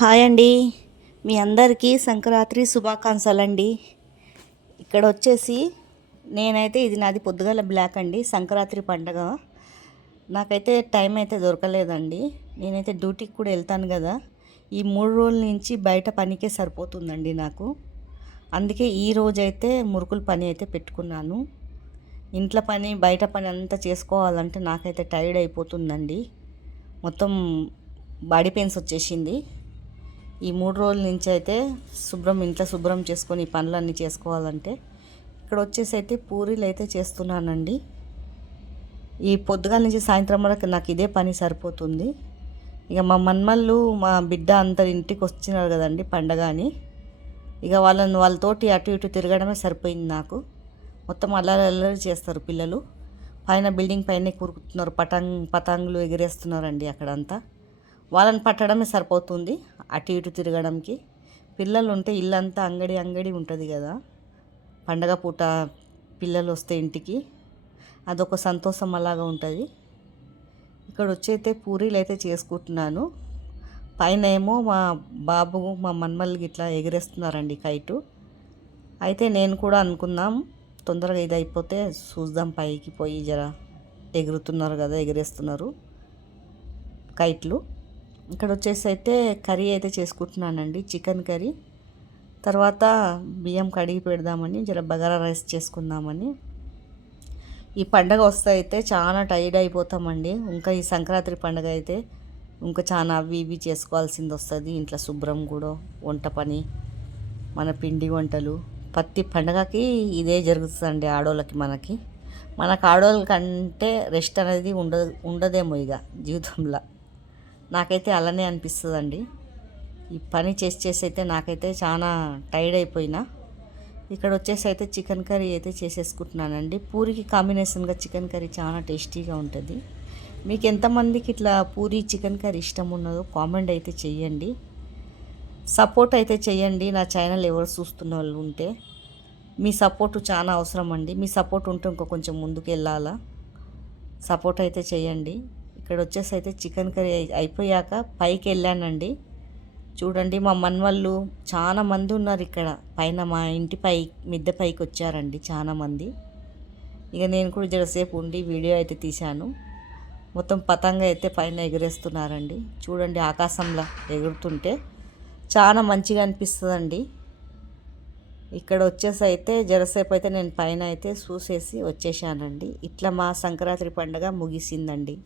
Hi అండి. మీ అందరికీ సంక్రాంతి శుభాకాంక్షలండి. ఇక్కడ వచ్చేసి నేనైతే ఇది నాది పొద్దుగాల బ్లాక్ అండి. సంక్రాంతి పండగ నాకైతే టైం అయితే దొరకలేదండి. నేనైతే డ్యూటీకి కూడా వెళ్తాను కదా. ఈ 3 రోజుల నుంచి బయట పనికే సరిపోతుందండి నాకు. అందుకే ఈ రోజైతే మురుకుల పని అయితే పెట్టుకున్నాను. ఇంట్లో పని బయట పని అంతా చేసుకోవాలంటే నాకైతే టైర్డ్ అయిపోతుందండి. మొత్తం బాడీ పెయిన్స్ వచ్చేసింది. ఈ 3 రోజుల నుంచి అయితే ఇంట్లో శుభ్రం చేసుకొని ఈ పనులన్నీ చేసుకోవాలంటే ఇక్కడ వచ్చేసి అయితే పూరీలు అయితే చేస్తున్నానండి. ఈ పొద్దుగాల నుంచి సాయంత్రం వరకు నాకు ఇదే పని సరిపోతుంది. ఇక మా మన్మళ్ళు మా బిడ్డ అందరు ఇంటికి వచ్చినారు కదండి పండగ అని. ఇక వాళ్ళతోటి అటు ఇటు తిరగడమే సరిపోయింది నాకు. మొత్తం అల్లరి చేస్తారు పిల్లలు. పైన బిల్డింగ్ పైన కూరుకుతున్నారు, పతంగులు ఎగిరేస్తున్నారండి అక్కడంతా. వాళ్ళని పట్టడమే సరిపోతుంది అటు ఇటు తిరగడానికి. పిల్లలు ఉంటే ఇల్లంతా అంగడి ఉంటుంది కదా. పండగ పూట పిల్లలు వస్తే ఇంటికి అదొక సంతోషం అలాగా ఉంటుంది. ఇక్కడ వచ్చైతే పూరీలు అయితే చేసుకుంటున్నాను. పైన ఏమో మా బాబు మా మన్మల్లికి ఇట్లా ఎగిరేస్తున్నారండి కైటు. అయితే నేను కూడా అనుకున్నాం తొందరగా ఇది అయిపోతే చూద్దాం, పైకి పోయి జర ఎగురుతున్నారు కదా, ఎగిరేస్తున్నారు కైట్లు. ఇక్కడ వచ్చేసి అయితే కర్రీ అయితే చేసుకుంటున్నానండి, చికెన్ కర్రీ. తర్వాత బియ్యం కడిగి పెడదామని జర బగారా రైస్ చేసుకుందామని. ఈ పండగ వస్తే అయితే చాలా టైర్డ్ అయిపోతామండి. ఇంకా ఈ సంక్రాంతి పండగ అయితే ఇంకా చాలా అవి ఇవి చేసుకోవాల్సింది వస్తుంది. ఇంట్లో శుభ్రం కూడా, వంట పని, మన పిండి వంటలు. ప్రతి పండగకి ఇదే జరుగుతుందండి ఆడోళ్ళకి. మనకు ఆడోళ్ళ కంటే రెస్ట్ అనేది ఉండదేమో ఇక జీవితంలో. నాకైతే అలానే అనిపిస్తుందండి. ఈ పని చేసి అయితే నాకైతే చాలా టైర్డ్ అయిపోయినా. ఇక్కడ వచ్చేసి అయితే చికెన్ కర్రీ అయితే చేసేసుకుంటున్నానండి. పూరికి కాంబినేషన్గా చికెన్ కర్రీ చాలా టేస్టీగా ఉంటుంది. మీకు ఎంతమందికి ఇట్లా పూరి చికెన్ కర్రీ ఇష్టం ఉన్నదో కామెంట్ అయితే చెయ్యండి. సపోర్ట్ అయితే చెయ్యండి. నా ఛానల్ ఎవరు చూస్తున్న వాళ్ళు ఉంటే మీ సపోర్టు చాలా అవసరం అండి. మీ సపోర్ట్ ఉంటే ఇంకో కొంచెం ముందుకు వెళ్ళాలా. సపోర్ట్ అయితే చెయ్యండి. ఇక్కడ వచ్చేసి అయితే చికెన్ కర్రీ అయిపోయాక పైకి వెళ్ళానండి. చూడండి మా మన్వాళ్ళు చాలా మంది ఉన్నారు ఇక్కడ పైన. మా ఇంటి మిద్దె పైకి వచ్చారండి చాలామంది. ఇక నేను కూడా జరసేపు ఉండి వీడియో అయితే తీశాను. మొత్తం పతంగ అయితే పైన ఎగిరేస్తున్నారండి. చూడండి ఆకాశంలో ఎగురుతుంటే చాలా మంచిగా అనిపిస్తుందండి. ఇక్కడ వచ్చేసి అయితే జరసేపు అయితే నేను పైన అయితే చూసేసి వచ్చేసానండి. ఇట్లా మా సంక్రాంతి పండుగ ముగిసిందండి.